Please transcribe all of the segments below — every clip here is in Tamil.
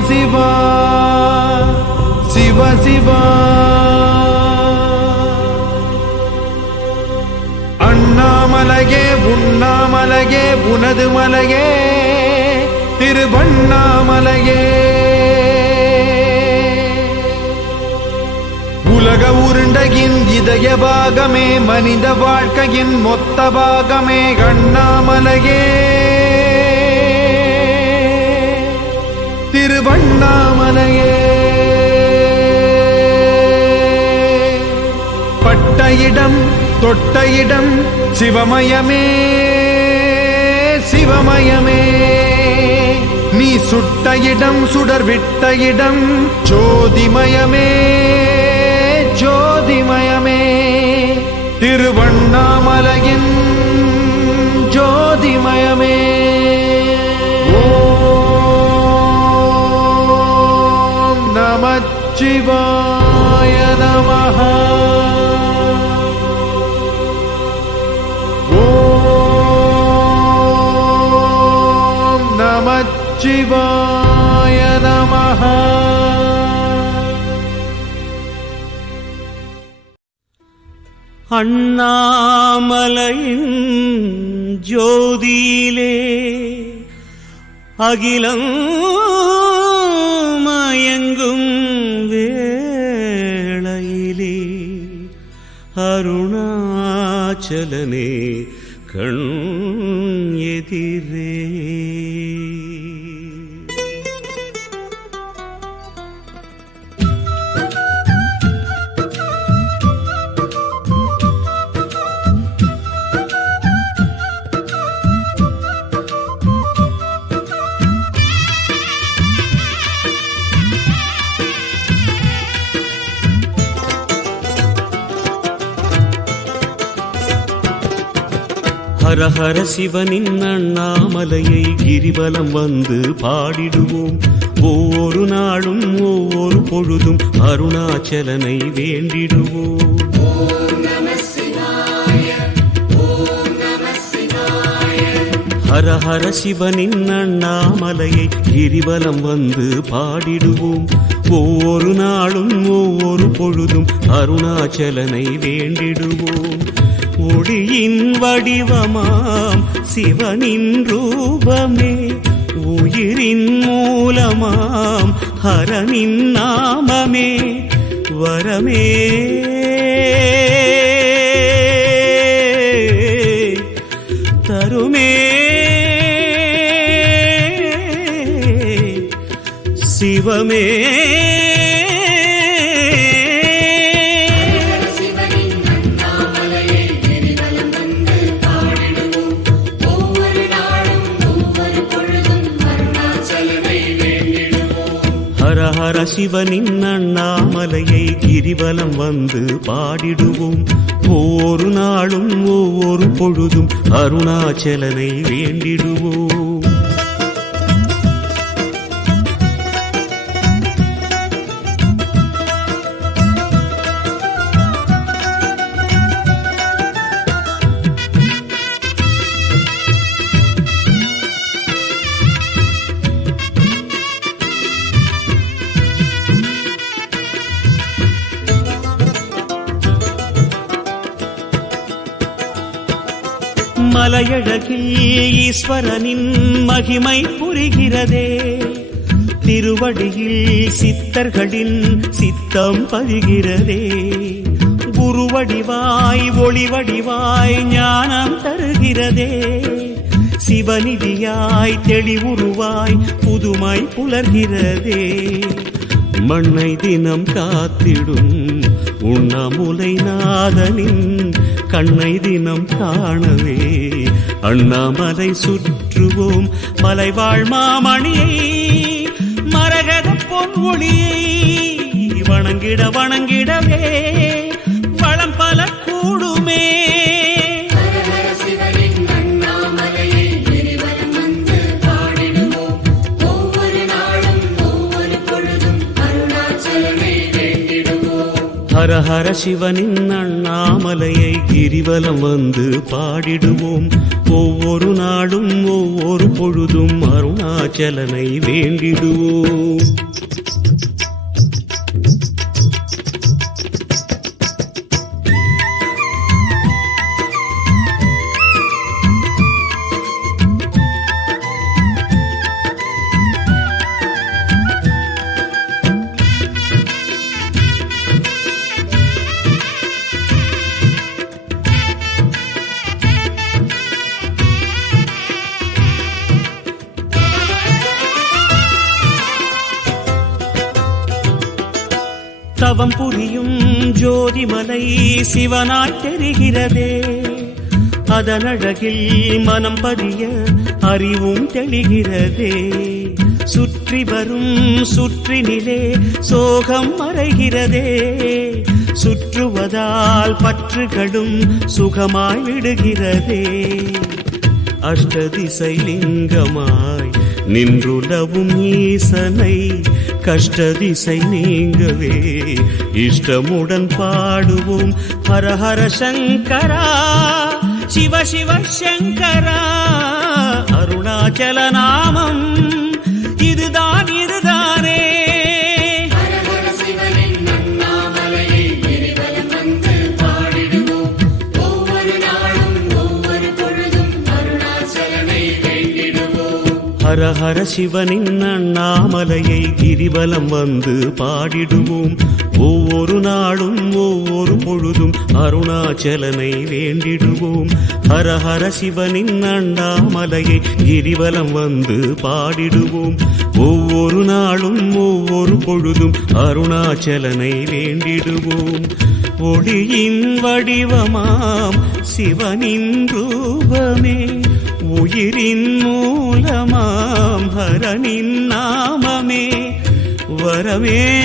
சிவா சிவ சிவா. அண்ணாமலையே உண்ணாமலையே உனது மலையே திருவண்ணாமலையே. உலக உருண்டையின் இதய பாகமே மனித வாழ்க்கையின் மொத்த பாகமே அண்ணாமலையே. திருவண்ணாமலையே பட்ட இடம் தொட்ட இடம் சிவமயமே சிவமயமே. நீ சுட்ட இடம் சுடர் விட்ட இடம் ஜோதிமயமே ஜோதிமயமே. நமச்சிவாய நமः ஓம் நமச்சிவாய நமः அண்ணாமலையின் ஜோதியிலே அகிலம் அச்சலனே கண் ஹரஹர சிவனின் அண்ணாமலையை கிரிவலம் வந்து பாடிடுவோம். ஒவ்வொரு நாளும் ஒவ்வொரு பொழுதும் அருணாச்சலனை வேண்டிடுவோம். ஹரஹர சிவனின் அண்ணாமலையை கிரிவலம் வந்து பாடிடுவோம். ஒவ்வொரு நாளும் ஒவ்வொரு பொழுதும் அருணாச்சலனை வேண்டிடுவோம். ஒளியின் வடிவமாம் சிவனின் ரூபமே. உயிரின் மூலமாம் ஹரனின் நாமமே. வரமே. தருமே. சிவமே. ஹர ஹர அண்ணாமலையை கிரிவலம் வந்து பாடிடுவோம். ஒவ்வொரு நாளும் ஒவ்வொரு பொழுதும் அருணாச்சலனை வேண்டிடுவோம். மலையழகில் ஈஸ்வரனின் மகிமை புரிகிறதே. திருவடியில் சித்தர்களின் சித்தம் பதிகிறதே. குருவடிவாய் ஒளிவடிவாய் ஞானம் தருகிறதே. சிவநிதியாய் தெளிவுருவாய் புதுமை புலர்கிறதே. மண்ணை தினம் காத்திடும் உண்ணமுலை நாதனின் கண்ணை தினம் காணவே. அண்ணாமலை சுற்றுவோம். மலைவாழ் மாமணியை மரகத பொன்மொழியை வணங்கிட வணங்கிடவே வளம் பல கூடுமே. ஹர ஹர சிவனின் அண்ணாமலையை. கிரிவலம் வந்து பாடிடுவோம். ஒவ்வொரு நாளும் ஒவ்வொரு பொழுதும் அருணாச்சலனை வேண்டிடுவோம். ஜோதிமலை சிவனாய் தெரிகிறதே. அதனழகில் மனம் பதிய அறிவும் தெளிகிறதே. சுற்றி வரும் சுற்றினிலே சோகம் மறைகிறதே. சுற்றுவதால் பற்றுகளும் சுகமாய் விடுகிறதே. அஷ்டதிசை லிங்கமாய் நின்றுலவும் ஈசனை கஷ்டதிசை நீங்கவே. இஷ்டமுடன் பாடுவோம். ஹரஹர சங்கரா. சிவ சிவ சங்கரா. அருணாச்சல நாமம். ஹரஹர சிவனின் அண்ணாமலையை கிரிவலம் வந்து பாடிடுவோம். ஒவ்வொரு நாளும் ஒவ்வொரு பொழுதும் அருணாச்சலனை வேண்டிடுவோம். ஹரஹர சிவனின் அண்ணாமலையை கிரிவலம் வந்து பாடிடுவோம். ஒவ்வொரு நாளும் ஒவ்வொரு பொழுதும் அருணாச்சலனை வேண்டிடுவோம். ஒளியின் வடிவமாம் சிவனின் ரூபமே. உயிரின் மூலமாம் ஹரனின் நாமமே. வரமே.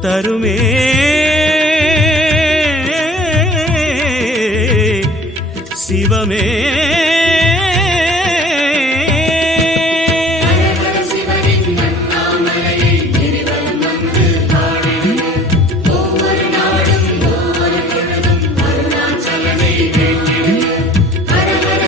தருமே.